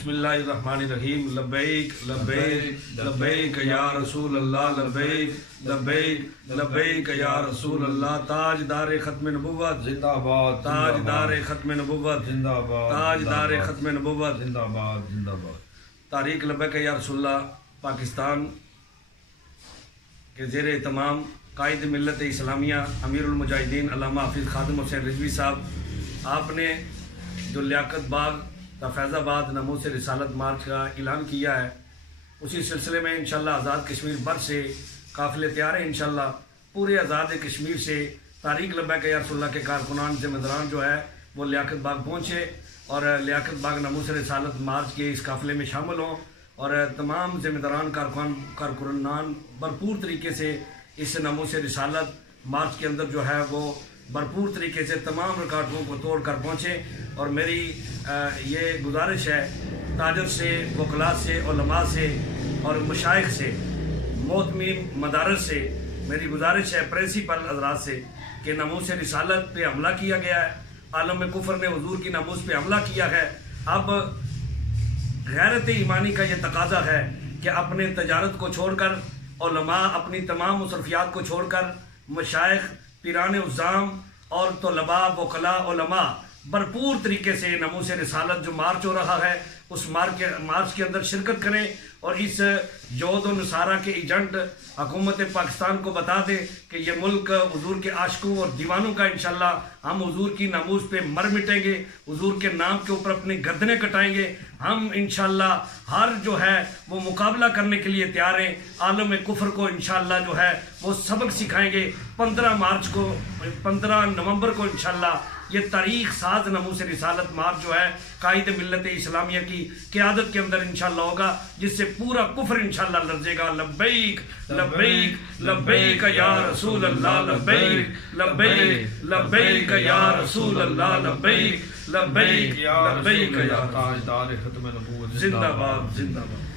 बिस्मिल्लाहिर्रहमानिर्रहीम। लब्बैक लब्बैक लब्बैक या रसूल अल्लाह, लब्बैक लब्बैक लब्बैक या रसूल अल्लाह। ताजदार खत्म नबुव्वत जिंदाबाद, ताजदार खत्म नबुव्वत जिंदाबाद, ताजदार खत्म नबुव्वत जिंदाबाद, जिंदाबाद। तारीख लब्बैक या रसूल अल्लाह पाकिस्तान के ज़ेरे तमाम कायद मिल्लत इस्लामिया अमीरुल मुजाहिदीन अल्लामा हाफिज़ खादिम हुसैन रिजवी साहब, आपने जो लियाकत बाग का फैज़ाबाद नमो से रिसालत मार्च का ऐलान किया है, उसी सिलसिले में इंशाअल्लाह आज़ाद कश्मीर भर से काफ़िले तैयार है। इंशाअल्लाह पूरे आज़ाद कश्मीर से तारीख लब्बैक या रसूल अल्लाह के कारकुनान ज़िम्मेदारान जो है वो लियाकत बाग पहुँचे और लियाकत बाग नमो से रिसालत मार्च के इस काफ़िले में शामिल हों और तमाम ज़िम्मेदारान कारकुनान भरपूर तरीके से इस नमो से रिसालत मार्च के अंदर जो है वो भरपूर तरीके से तमाम रुकावटों को तोड़ कर पहुँचे। और मेरी ये गुजारिश है ताजर से, वकला से, उलमा से और मशाइख से, मोहतमीम मदारस से मेरी गुजारिश है, प्रिंसिपल हज़रात से, कि नमो से रिसालत पे हमला किया गया है, आलम कुफर ने हुजूर की नमूस पे हमला किया है। अब गैरत ईमानी का ये तकाजा है कि अपने तजारत को छोड़कर, उलमा अपनी तमाम मुसरफियात को छोड़कर, मशाइख, पीरान उज़्ज़ाम और तलबा, वकला, उलमा भरपूर तरीके से नमो से रिसालत जो मार्च हो रहा है उस मार्च के अंदर शिरकत करें और इस यहूद व नसारा के एजेंट हुकूमत पाकिस्तान को बता दें कि ये मुल्क हुजूर के आशिकों और दीवानों का, इंशाल्लाह हम हुजूर की नमूज पे मर मिटेंगे, हुजूर के नाम के ऊपर अपनी गर्दनें कटाएंगे। हम इंशाल्लाह हर जो है वो मुकाबला करने के लिए तैयार हैं। आलम कुफर को इंशाल्लाह जो है वो सबक सिखाएंगे। 15 नवंबर को इंशाल्लाह ये तारीख साज नमो से रिसालत मार्च जो है कायद मिल्लत इस्लामिया की क़यादत के अंदर इंशाल्लाह होगा, जिससे पूरा कुफर इंशाल्लाह लर्जेगा। लब्बैक लब्बैक लब्बैक या रसूल अल्लाह, लब्बैक लब्बैक लब्बैक या रसूल अल्लाह, लब्बैक लब्बैक लब्बैक या ताजदार खत्म नबूवत। जिंदाबाद जिंदाबाद।